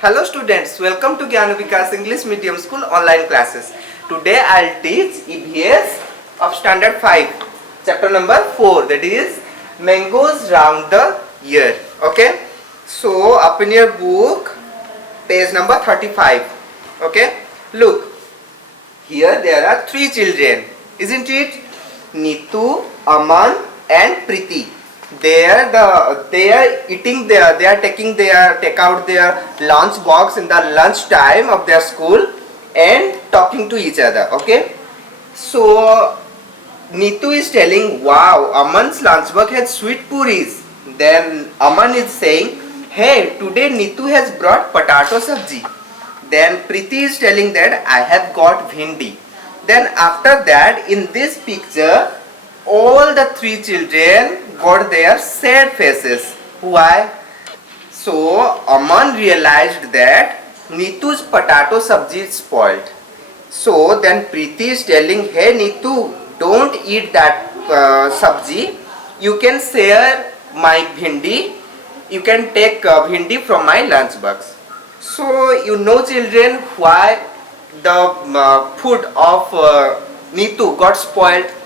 Hello students, welcome to Gyanabikask English Medium School online classes. Today I'll teach Evs of standard 5, chapter number 4, that is mangoes round the year. Okay, so up in your book, page number 35. Okay, look, here there are 3 children, isn't it? Neetu, Aman and Preeti. They are eating there. They are take out their lunch box in the lunch time of their school and talking to each other. Okay, so Neetu is telling, "Wow, Aman's lunch box has sweet puris." Then Aman is saying, "Hey, today Neetu has brought potato sabji." Then Preeti is telling that I have got bhindi. Then after that, in this picture, all the 3 children got their sad faces. Why? So Aman realized that Neetu's potato sabji is spoiled. So then Preeti is telling, "Hey Neetu, don't eat that sabji. You can share my bhindi. You can take bhindi from my lunch box." So you know children, why the food of Neetu got spoiled?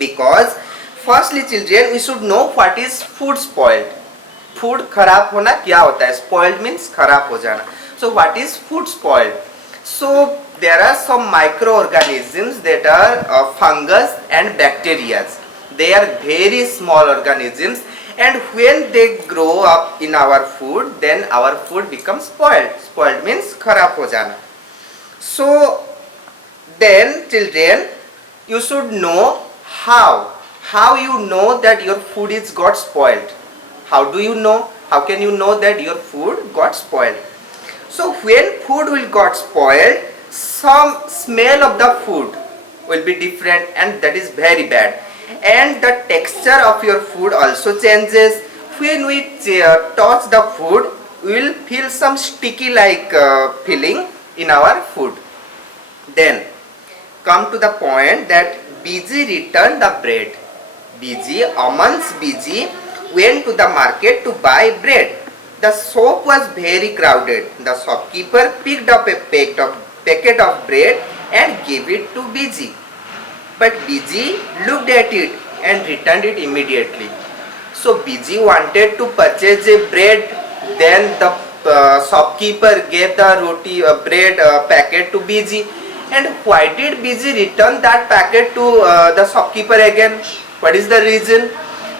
Because firstly children, we should know what is food spoiled. Food खराब होना क्या होता है? Spoiled means खराब हो जाना. So what is food spoiled? So there are some microorganisms that are fungus and bacteria. They are very small organisms, and when they grow up in our food, then our food becomes spoiled. Spoiled means खराब हो जाना. So then children, you should know how you know that your food is got spoiled. How do you know? How can you know that your food got spoiled? So when food will got spoiled, some smell of the food will be different, and that is very bad. And the texture of your food also changes. When we touch the food, we will feel some sticky like feeling in our food. Then come to the point that BG returned the bread. Aman's BG went to the market to buy bread. The shop was very crowded. The shopkeeper picked up a packet of bread and gave it to BG. But BG looked at it and returned it immediately. So BG wanted to purchase a bread. Then the shopkeeper gave the bread packet to BG. And why did BG return that packet to the shopkeeper again? What is the reason?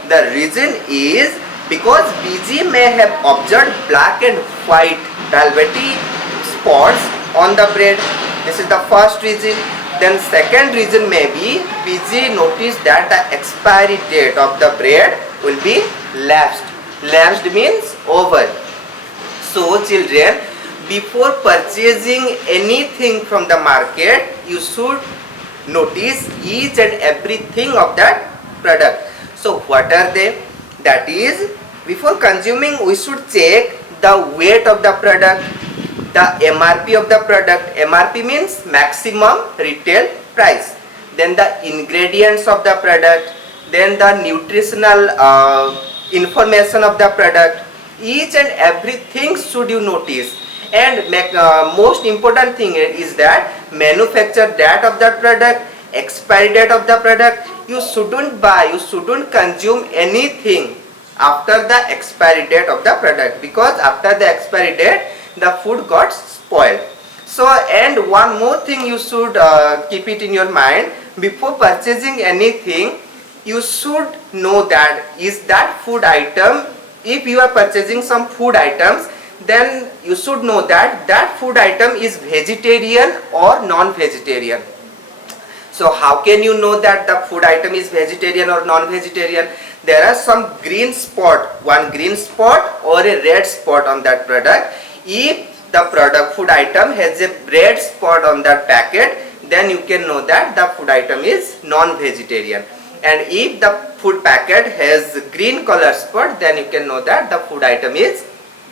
The reason is because BG may have observed black and white velvety spots on the bread. This is the first reason. Then second reason may be BG noticed that the expiry date of the bread will be lapsed. Lapsed means over. So children, before purchasing anything from the market, you should notice each and everything of that product. So what are they? That is, before consuming, we should check the weight of the product, the MRP of the product. MRP means maximum retail price. Then the ingredients of the product, then the nutritional information of the product. Each and everything should you notice. And most important thing is that manufacture date of that product, expiry date of the product. You shouldn't buy, you shouldn't consume anything after the expiry date of the product, because after the expiry date the food got spoiled. So, and one more thing you should keep it in your mind: before purchasing anything, you should know that is that food item, if you are purchasing some food items, then you should know that that food item is vegetarian or non-vegetarian. So how can you know that the food item is vegetarian or non-vegetarian? There are some green spot, one green spot or a red spot on that product. If the product food item has a red spot on that packet, then you can know that the food item is non-vegetarian. And if the food packet has green color spot, then you can know that the food item is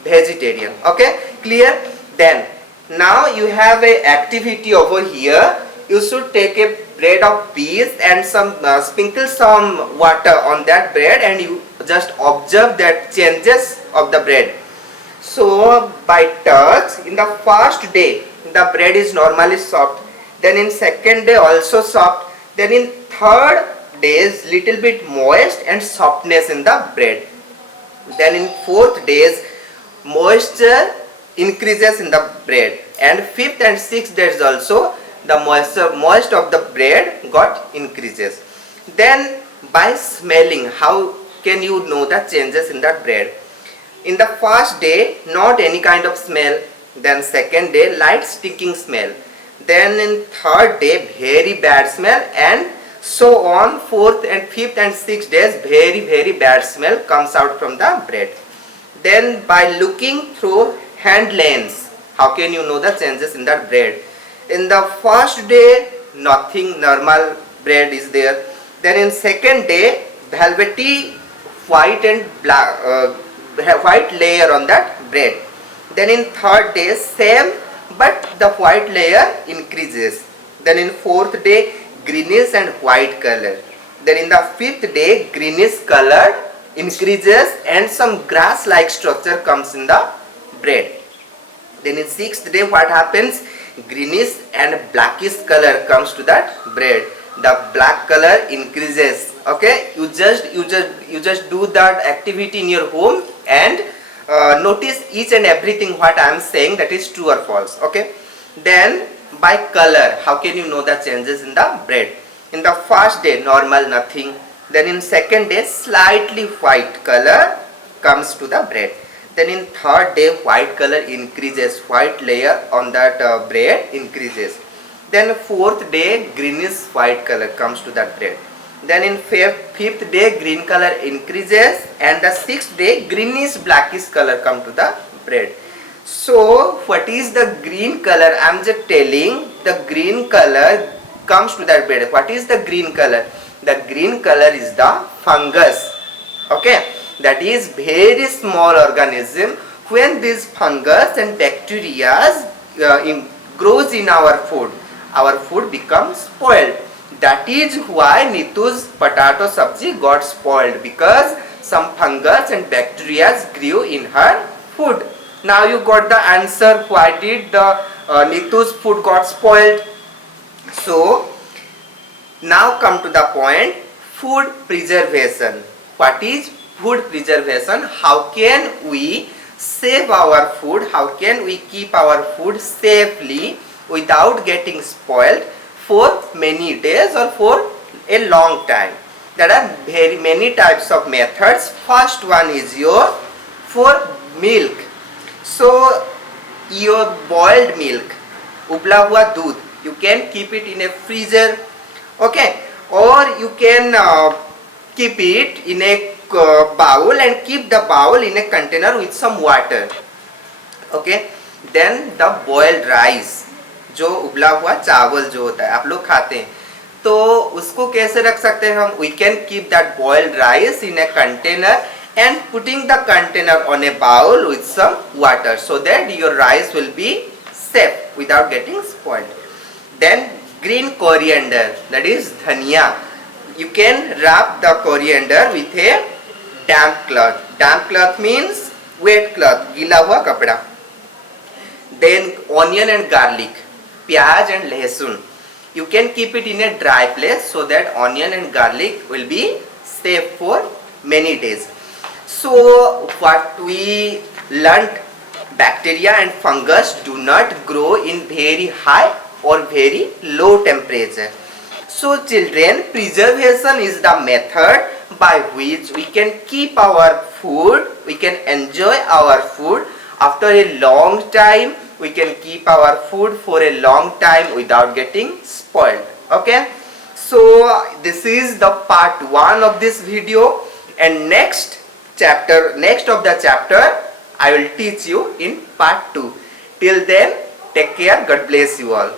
vegetarian. Okay, clear? Then now you have a activity over here. You should take a bread of peas and sprinkle some water on that bread, and you just observe that changes of the bread. So by touch, in the first day the bread is normally soft, then in second day also soft, then in third days little bit moist and softness in the bread, then in fourth days moisture increases in the bread, and fifth and sixth days also the moist of the bread got increases. Then by smelling, how can you know the changes in the bread? In the first day not any kind of smell, then second day light sticking smell, then in third day very bad smell, and so on fourth and fifth and sixth days very bad smell comes out from the bread. Then by looking through hand lens, how can you know the changes in that bread? In the first day nothing, normal bread is there, then in second day velvety white and black white layer on that bread, then in third day same but the white layer increases, then in fourth day greenish and white color, then in the fifth day greenish color increases and some grass like structure comes in the bread, then in sixth day what happens? Greenish and blackish color comes to that bread, the black color increases. Okay, you just do that activity in your home and notice each and everything what I am saying, that is true or false. Okay, then by color, how can you know the changes in the bread? In the first day normal, nothing, then in second day slightly white color comes to the bread, then in third day white color increases, white layer on that bread increases, then fourth day greenish white color comes to that bread, then in fifth day green color increases, and the sixth day greenish blackish color come to the bread. So what is the green color? I am just telling the green color comes to that bread. What is the green color? The green color is the fungus. Okay, that is very small organism. When this fungus and bacteria grows in our food becomes spoiled. That is why Nitu's potato sabji got spoiled, because some fungus and bacteria grew in her food. Now you got the answer why did the Nitu's food got spoiled. So now come to the point, food preservation. What is food preservation? How can we save our food? How can we keep our food safely without getting spoiled for many days or for a long time? There are very many types of methods. First one is for milk. So your boiled milk, ubla hua doodh, you can keep it in a freezer. Okay, or you can keep it in a bowl and keep the bowl in a container with some water. Okay, then the boiled rice, जो उबला हुआ चावल जो होता है आप लोग खाते हैं, तो उसको कैसे रख सकते हैं हम? We can keep that boiled rice in a container and putting the container on a bowl with some water, so that your rice will be safe without getting spoiled. Then green coriander, that is dhania. You can wrap the coriander with a damp cloth. Damp cloth means wet cloth, gila hua kapda. Then onion and garlic, pyaj and lehsun. You can keep it in a dry place so that onion and garlic will be safe for many days. So what we learnt, bacteria and fungus do not grow in very high or very low temperature. So children, preservation is the method by which we can keep our food, we can enjoy our food after a long time. We can keep our food for a long time without getting spoiled. Okay, so this is the part 1 of this video, and next of the chapter I will teach you in part 2. Till then, take care. God bless you all.